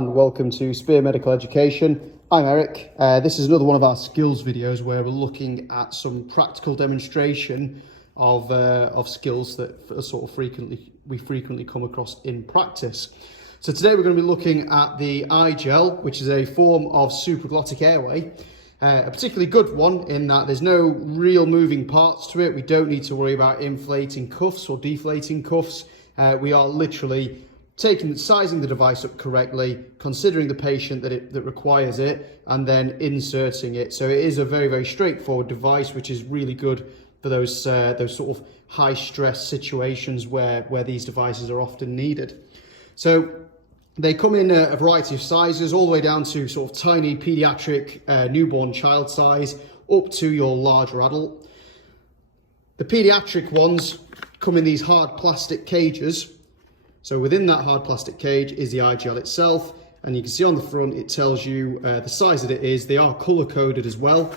and welcome to Spear Medical Education. I'm Eric. This is another one of our skills videos where we're looking at some practical demonstration of skills that we frequently come across in practice. So today we're going to be looking at the iGel, which is a form of supraglottic airway. A particularly good one in that there's no real moving parts to it. We don't need to worry about inflating cuffs or deflating cuffs. We are literally sizing the device up correctly, considering the patient that requires it, and then inserting it. So it is a very, very straightforward device, which is really good for those sort of high stress situations where these devices are often needed. So they come in a variety of sizes, all the way down to sort of tiny pediatric newborn child size, up to your larger adult. The pediatric ones come in these hard plastic cages. So within that hard plastic cage is the iGel itself, and you can see on the front it tells you the size that it is. They are color coded as well,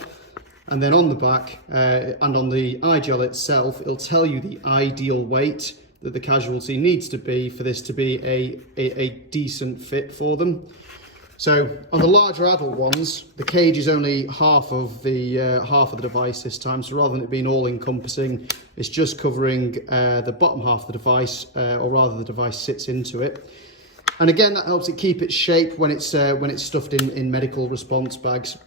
and then on the back and on the iGel itself, it'll tell you the ideal weight that the casualty needs to be for this to be a decent fit for them. So on the larger adult ones, the cage is only half of the device this time. So rather than it being all encompassing, it's just covering the bottom half of the device, or rather the device sits into it. And again, that helps it keep its shape when it's stuffed in medical response bags.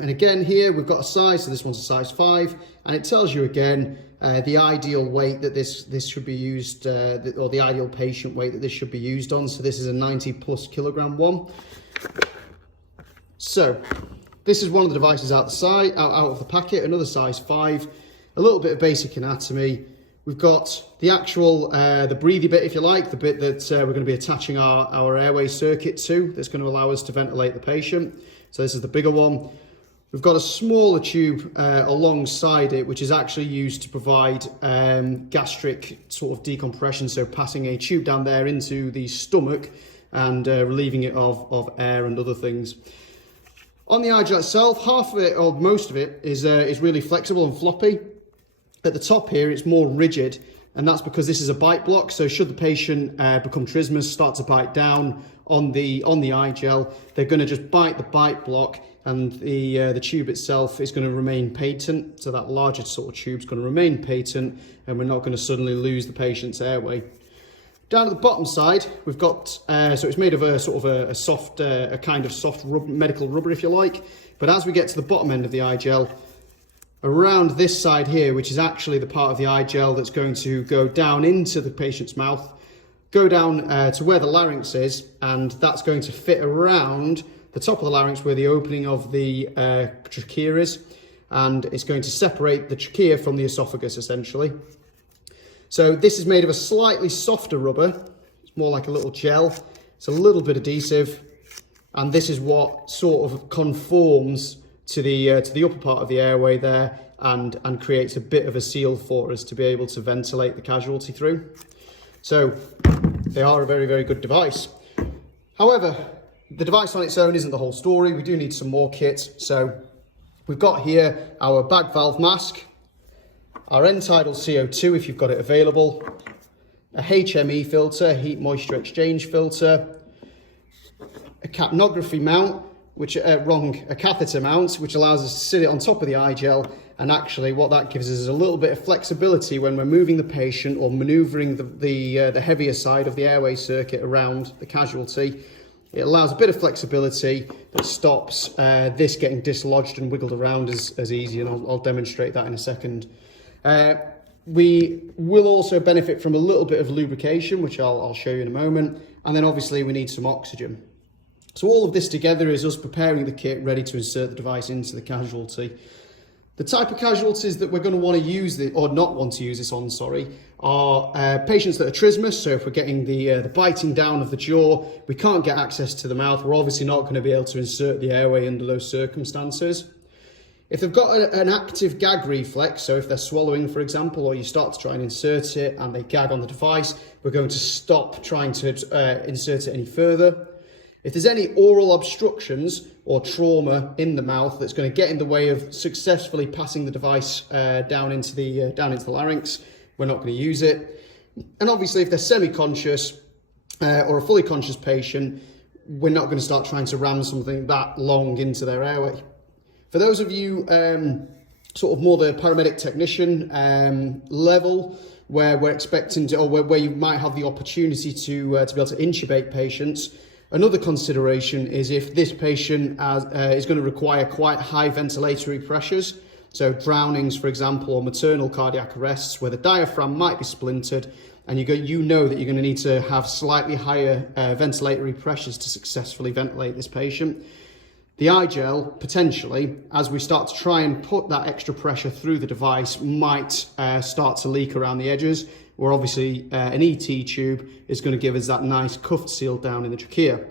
And again, here we've got a size, so this one's a size 5, and it tells you again the ideal weight that this should be used, or the ideal patient weight that this should be used on. So this is a 90+ kilogram one. So this is one of the devices out of the packet, another size 5, a little bit of basic anatomy. We've got the actual, the breathy bit, if you like, the bit that we're going to be attaching our airway circuit to, that's going to allow us to ventilate the patient. So this is the bigger one. We've got a smaller tube alongside it, which is actually used to provide gastric sort of decompression, so passing a tube down there into the stomach and relieving it of air and other things. On the iGel itself, half of it, or most of it, is really flexible and floppy. At the top here, it's more rigid, and that's because this is a bite block. So should the patient become trismus, start to bite down on the iGel, they're going to just bite the bite block, and the tube itself is going to remain patent. So that larger sort of tube is going to remain patent, and we're not going to suddenly lose the patient's airway. Down at the bottom side, we've got, so it's made of a sort of a soft, a kind of soft medical rubber, if you like. But as we get to the bottom end of the iGel, around this side here, which is actually the part of the iGel that's going to go down into the patient's mouth, go down to where the larynx is, and that's going to fit around the top of the larynx where the opening of the trachea is, and it's going to separate the trachea from the esophagus, essentially. So this is made of a slightly softer rubber. It's more like a little gel. It's a little bit adhesive, and this is what sort of conforms to the upper part of the airway there, and creates a bit of a seal for us to be able to ventilate the casualty through. So they are a very, very good device. However, the device on its own isn't the whole story. We do need some more kit. So we've got here our bag valve mask, our Untitled CO2 if you've got it available, a HME filter, heat moisture exchange filter, a capnography mount, a catheter mount, which allows us to sit it on top of the iGel, and actually what that gives us is a little bit of flexibility when we're moving the patient or manoeuvring the heavier side of the airway circuit around the casualty. It allows a bit of flexibility that stops this getting dislodged and wiggled around as easy, and I'll demonstrate that in a second. We will also benefit from a little bit of lubrication, which I'll show you in a moment, and then obviously we need some oxygen. So all of this together is us preparing the kit ready to insert the device into the casualty. The type of casualties that we're going to want to use or not want to use this on, are patients that are trismus. So if we're getting the biting down of the jaw, we can't get access to the mouth. We're obviously not going to be able to insert the airway under those circumstances. If they've got an active gag reflex, so if they're swallowing, for example, or you start to try and insert it and they gag on the device, we're going to stop trying to insert it any further. If there's any oral obstructions or trauma in the mouth that's going to get in the way of successfully passing the device down into the larynx, we're not going to use it. And obviously, if they're semi-conscious or a fully conscious patient, we're not going to start trying to ram something that long into their airway. For those of you sort of more the paramedic technician level, where we're expecting to, or where you might have the opportunity to be able to intubate patients, another consideration is if this patient is going to require quite high ventilatory pressures, so drownings, for example, or maternal cardiac arrests where the diaphragm might be splintered, and you know that you're going to need to have slightly higher ventilatory pressures to successfully ventilate this patient. The iGel, potentially, as we start to try and put that extra pressure through the device, might start to leak around the edges, where obviously an ET tube is going to give us that nice cuffed seal down in the trachea.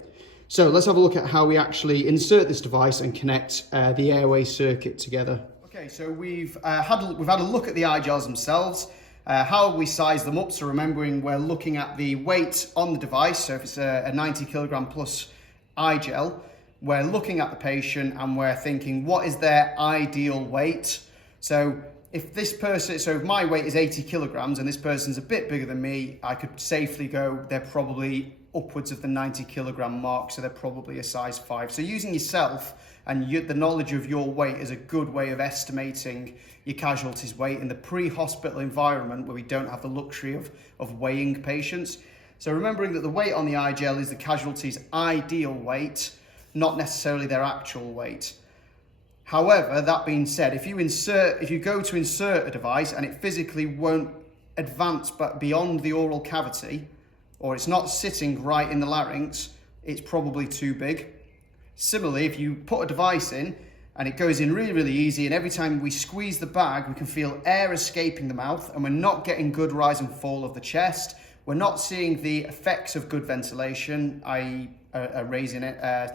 So let's have a look at how we actually insert this device and connect the airway circuit together. Okay, so we've had a look at the iGels themselves, how we size them up. So remembering we're looking at the weight on the device. So if it's a 90 kilogram plus iGel, we're looking at the patient and we're thinking, what is their ideal weight? So if my weight is 80 kilograms and this person's a bit bigger than me, I could safely go, they're probably upwards of the 90 kilogram mark, so they're probably a size 5. So using yourself and the knowledge of your weight is a good way of estimating your casualty's weight in the pre-hospital environment where we don't have the luxury of weighing patients. So remembering that the weight on the iGel is the casualty's ideal weight, not necessarily their actual weight. However, that being said, if you go to insert a device and it physically won't advance but beyond the oral cavity, or it's not sitting right in the larynx, it's probably too big. Similarly, if you put a device in and it goes in really, really easy, and every time we squeeze the bag, we can feel air escaping the mouth, and we're not getting good rise and fall of the chest, we're not seeing the effects of good ventilation, i.e. a raising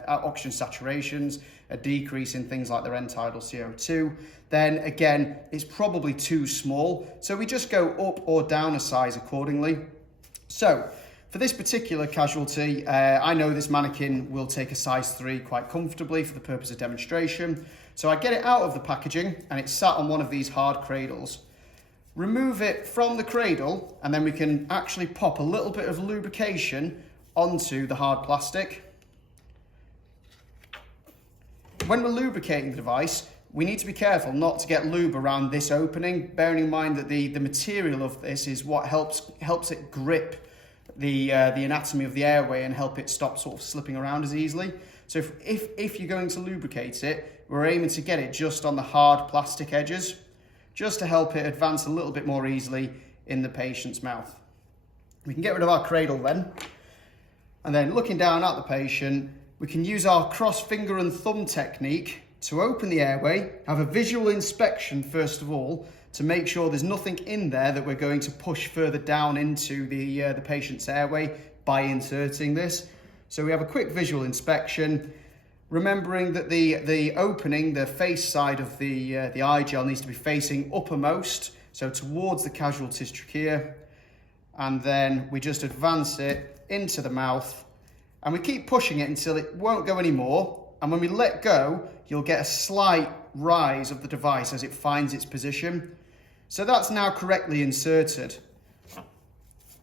oxygen saturations, a decrease in things like their end-tidal CO2, then again, it's probably too small. So we just go up or down a size accordingly. So for this particular casualty, I know this mannequin will take a size 3 quite comfortably for the purpose of demonstration. So I get it out of the packaging and it's sat on one of these hard cradles. Remove it from the cradle and then we can actually pop a little bit of lubrication onto the hard plastic. When we're lubricating the device, we need to be careful not to get lube around this opening, bearing in mind that the material of this is what helps it grip the anatomy of the airway and help it stop sort of slipping around as easily. So if you're going to lubricate it, we're aiming to get it just on the hard plastic edges, just to help it advance a little bit more easily in the patient's mouth. We can get rid of our cradle then. And then looking down at the patient, we can use our cross finger and thumb technique to open the airway, have a visual inspection first of all, to make sure there's nothing in there that we're going to push further down into the patient's airway by inserting this. So we have a quick visual inspection, remembering that the opening, the face side of the iGel needs to be facing uppermost, so towards the casualty's trachea, and then we just advance it into the mouth and we keep pushing it until it won't go anymore, and when we let go you'll get a slight rise of the device as it finds its position. So that's now correctly inserted.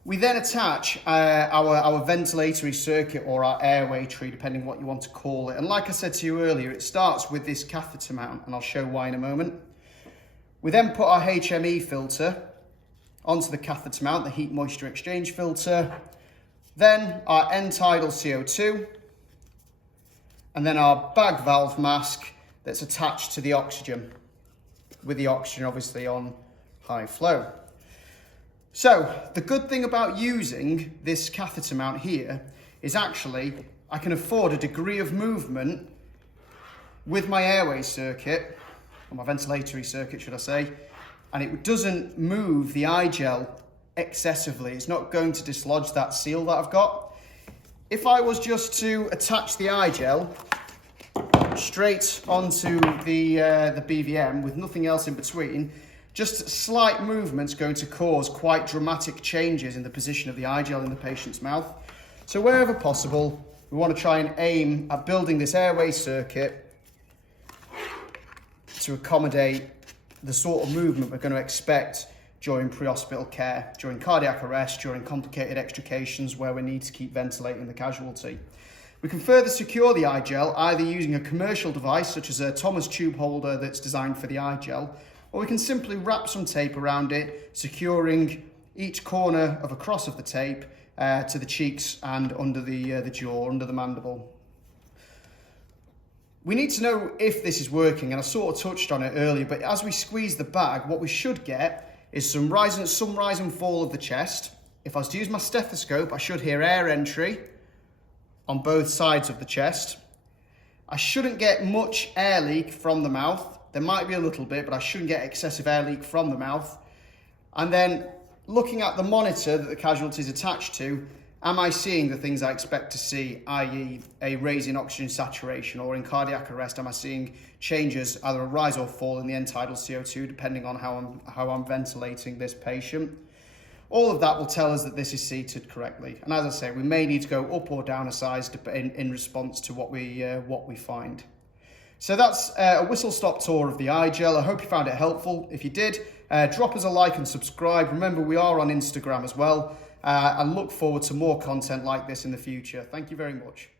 We then attach our ventilatory circuit or our airway tree, depending what you want to call it, and like I said to you earlier, it starts with this catheter mount and I'll show why in a moment. We then put our HME filter onto the catheter mount, the heat moisture exchange filter, then our end-tidal CO2, and then our bag valve mask that's attached to the oxygen, with the oxygen obviously on high flow. So the good thing about using this catheter mount here is actually I can afford a degree of movement with my airway circuit, or my ventilatory circuit should I say, and it doesn't move the iGel excessively. It's not going to dislodge that seal that I've got. If I was just to attach the iGel straight onto the BVM with nothing else in between, just slight movement's going to cause quite dramatic changes in the position of the iGel in the patient's mouth. So wherever possible, we want to try and aim at building this airway circuit to accommodate the sort of movement we're going to expect during pre-hospital care, during cardiac arrest, during complicated extrications where we need to keep ventilating the casualty. We can further secure the iGel either using a commercial device such as a Thomas tube holder that's designed for the iGel, or we can simply wrap some tape around it, securing each corner of a cross of the tape to the cheeks and under the jaw, under the mandible. We need to know if this is working, and I sort of touched on it earlier, but as we squeeze the bag, what we should get is some rise and fall of the chest. If I was to use my stethoscope, I should hear air entry on both sides of the chest. I shouldn't get much air leak from the mouth. There might be a little bit, but I shouldn't get excessive air leak from the mouth. And then looking at the monitor that the casualty is attached to, am I seeing the things I expect to see, i.e. a raise in oxygen saturation, or in cardiac arrest, am I seeing changes, either a rise or fall in the end-tidal CO2, depending on how I'm ventilating this patient. All of that will tell us that this is seated correctly. And as I say, we may need to go up or down a size in response to what we find. So that's a whistle-stop tour of the iGel. I hope you found it helpful. If you did, drop us a like and subscribe. Remember, we are on Instagram as well. And look forward to more content like this in the future. Thank you very much.